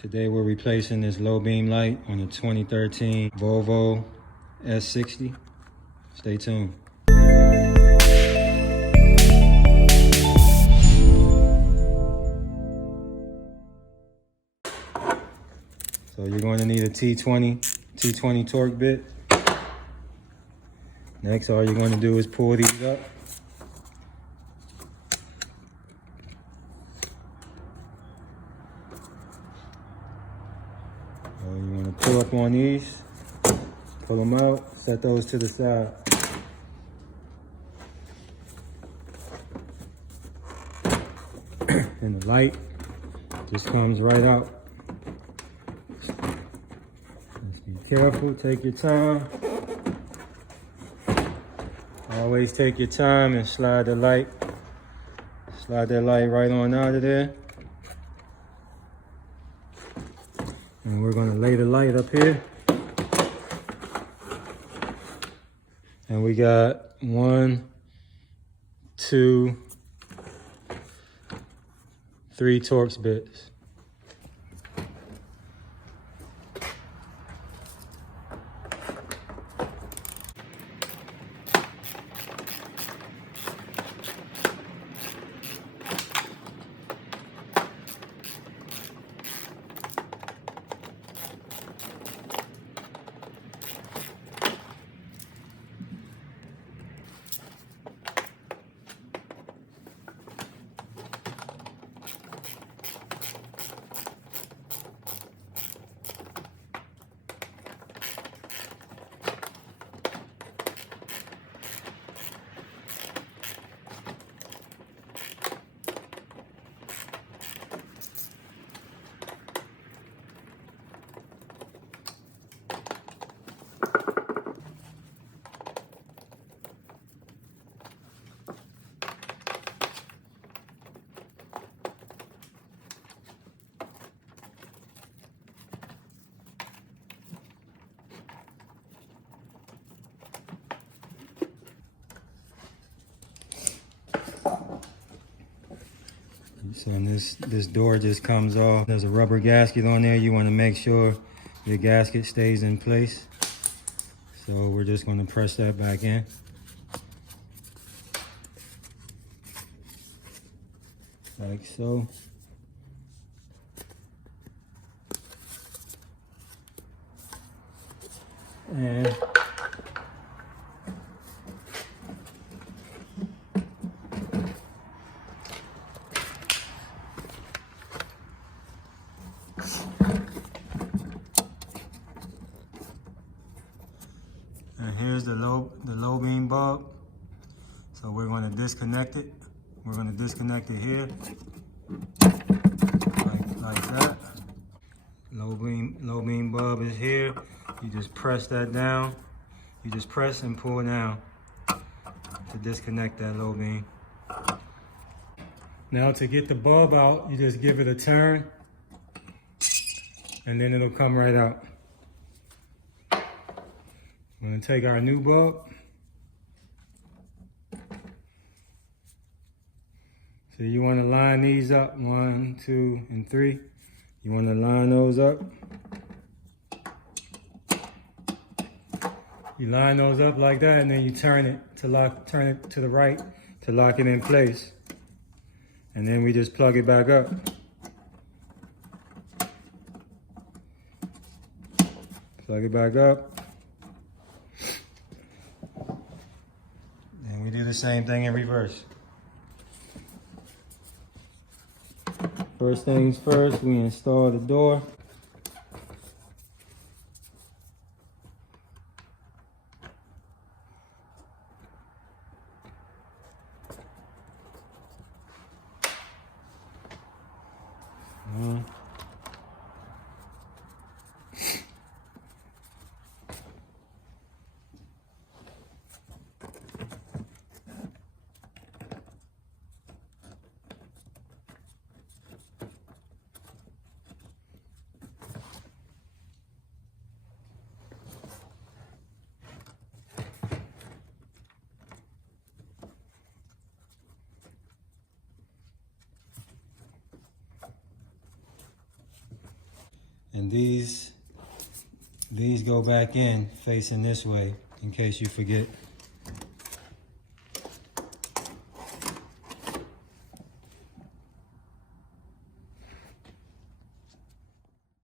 Today we're replacing this low beam light on the 2013 Volvo S60. Stay tuned. So you're going to need a T20 torque bit. Next, all you're going to do is pull these up. You want to pull up on these, pull them out, set those to the side. And the light just comes right out. Just be careful, take your time. Always take your time and slide that light right on out of there. And we're going to lay the light up here. And we got 1, 2, 3 Torx bits. So this door just comes off. There's a rubber gasket on there. You want to make sure your gasket stays in place. So we're just going to press that back in. Like so. And here's the low beam bulb. So we're going to disconnect it. We're going to disconnect it here, like that. Low beam bulb is here. You just press that down. You just press and pull down to disconnect that low beam. Now to get the bulb out, you just give it a turn, and then it'll come right out. I'm going to take our new bulb. So you want to line these up, 1, 2, and 3. You want to line those up. You line those up like that, and then you turn it to the right to lock it in place. And then we just plug it back up. Plug it back up. And we do the same thing in reverse. First things first, we install the door. And these go back in facing this way in case you forget